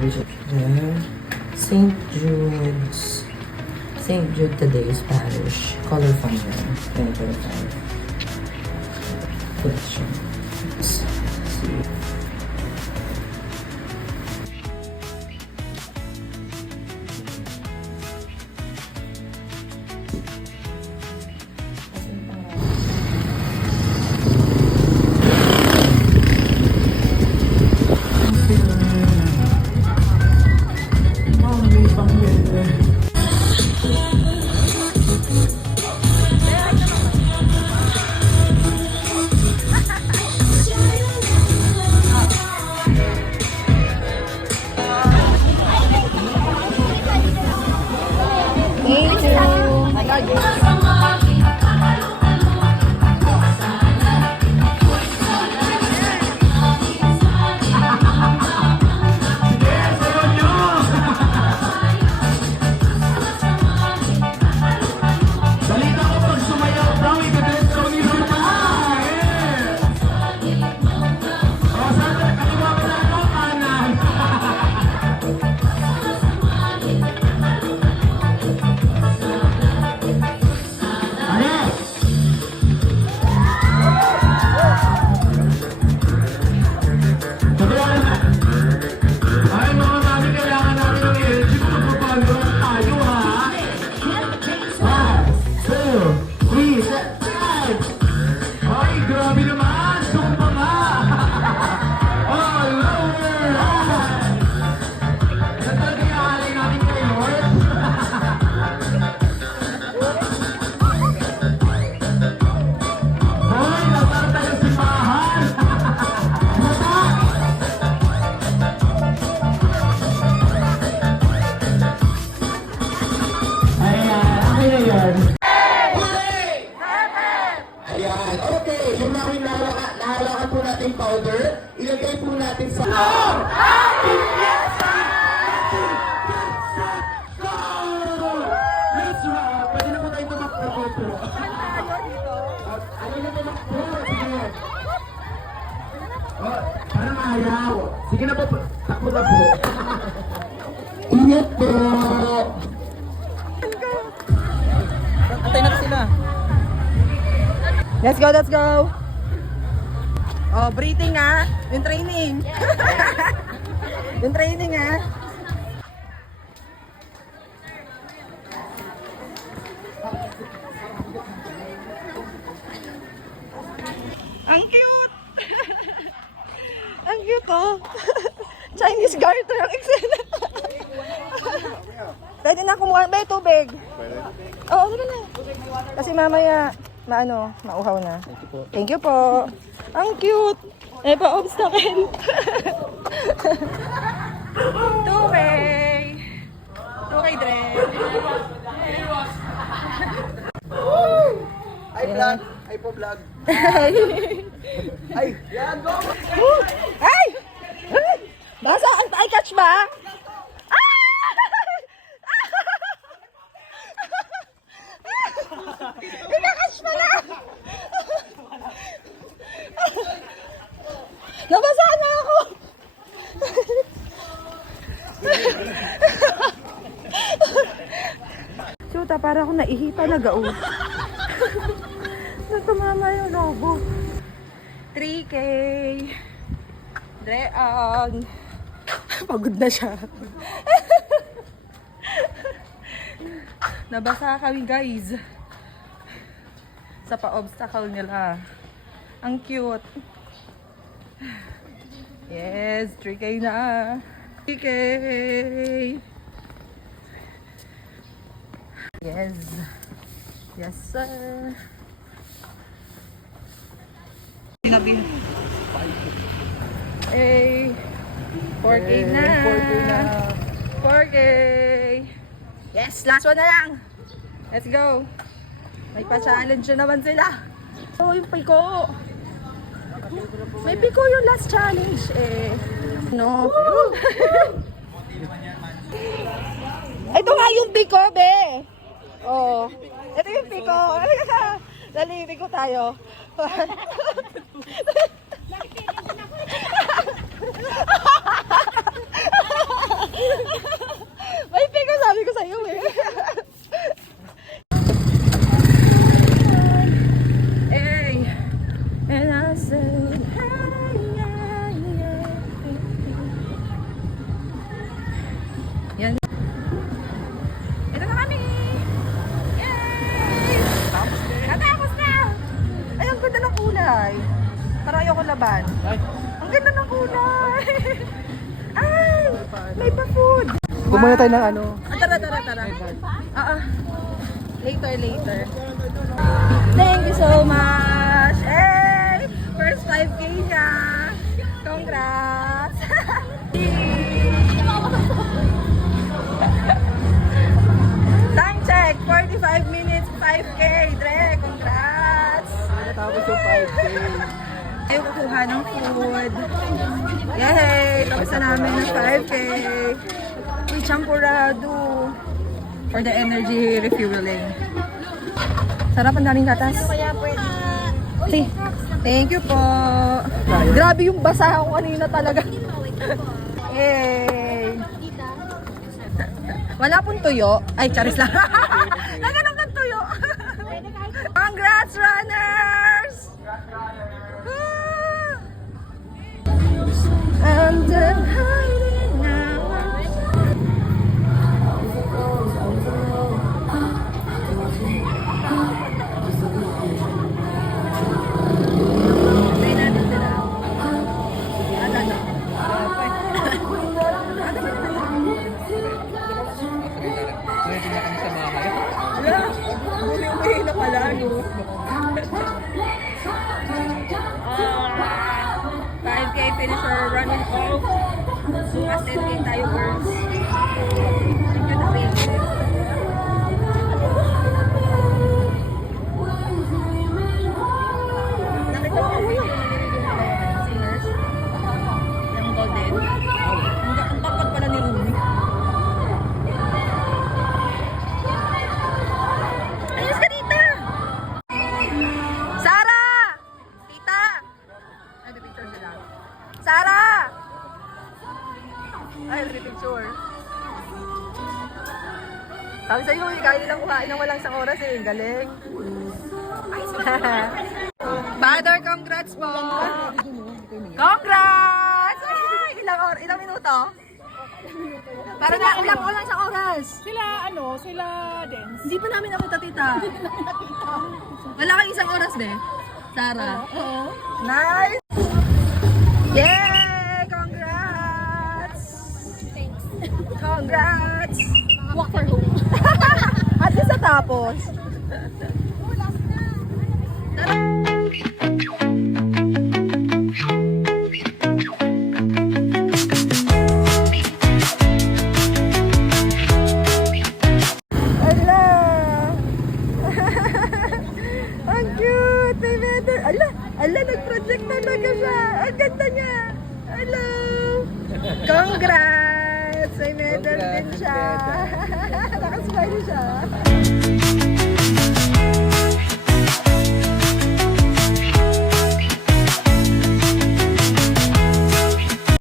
There. St. Jude's. St. Jude Taddeus Parish. Color Finder. 2025. Collection. Let's see. Powder, ilagay po natin sa let's rock! Pwede na po tayo tumakbo po. Ano na tumakbo? Sige. Parang ayaw. Sige na po, takbo na po. Ingat po. Patay na sila. Let's go, let's go. Oh, breathing ah. Yung training. Yung training ah. Ang cute. Ang cute oh. Chinese garter ang eksena. Pwede na kumuha ba tubig? Pwede. Oo, sige na. Kasi mamaya mauhaw na. Thank you po. Ang cute. Eh, pa-obstacle. Tubig. Tubig, Dre. Ay, vlog. Ay po, vlog. Ay, yan, go! Ay! Basa, ay catch ba? Pinakatch pala! Nabasa na ako! Chuta, para ako naihita na gao. Tumama yung lobo. 3K. Drean. Pagod na siya. Nabasa kami guys. Sa pa-obstacle nila. Ang cute. Yes, 3K na. 3K. Yes. Yes, sir. Hey, 4K na. 4K na. 4K. Yes, last one na lang. Let's go. May pa-challenge na naman sila. Oh, yung piko. May piko yung last challenge eh. No. Ito nga yung piko, be. Oh. Ito yung piko. Dali, piko tayo. Bumuna tayo ng ano. Tara. Later. Thank you so much. Hey! First 5K niya. Congrats! Time check, 45 minutes, 5K. Dre, congrats! Tapos yung 5K. Ayaw kukuha ng food. Yay! Tapos na namin ng 5K. Uy, champurado. For the energy refueling. Sarap, ang daming gatas. See, thank you po. Grabe yung basa ako kanina talaga. Yay! Wala pong tuyo. Ay, charis lang. Naganap ng tuyo. Congrats, runners! Ah! And then hiding now. Tayo natin sila. Wala. Bumi-uwi na pala, no? 5K finisher running off. Bukas 10K tayo, girls. Thank you, David. Nakita mo yung singers? Yung golden? Ang tapat pala ni Rumi. Ayos ka, tita! Sarah! Tita! Ay, may picture sila. Sarah! Ay, may picture. Sabi sa'yo, kaya nilang kuhain ng walang isang oras eh. Galing. Father, congrats po! Congrats! Ay, ilang minuto? Para na, walang isang oras. Sila dance. Hindi pa namin nakita, tita. Wala kang isang oras, be? Sarah? Oo. Nice! Yay! Congrats! Thanks. Congrats! Walk for home. At least natapos. Ala! Ang cute! May medal! Ala, nag-project talaga siya! Ang ganda niya! Hello! Congrats! May medal din siya! Nakasmile siya!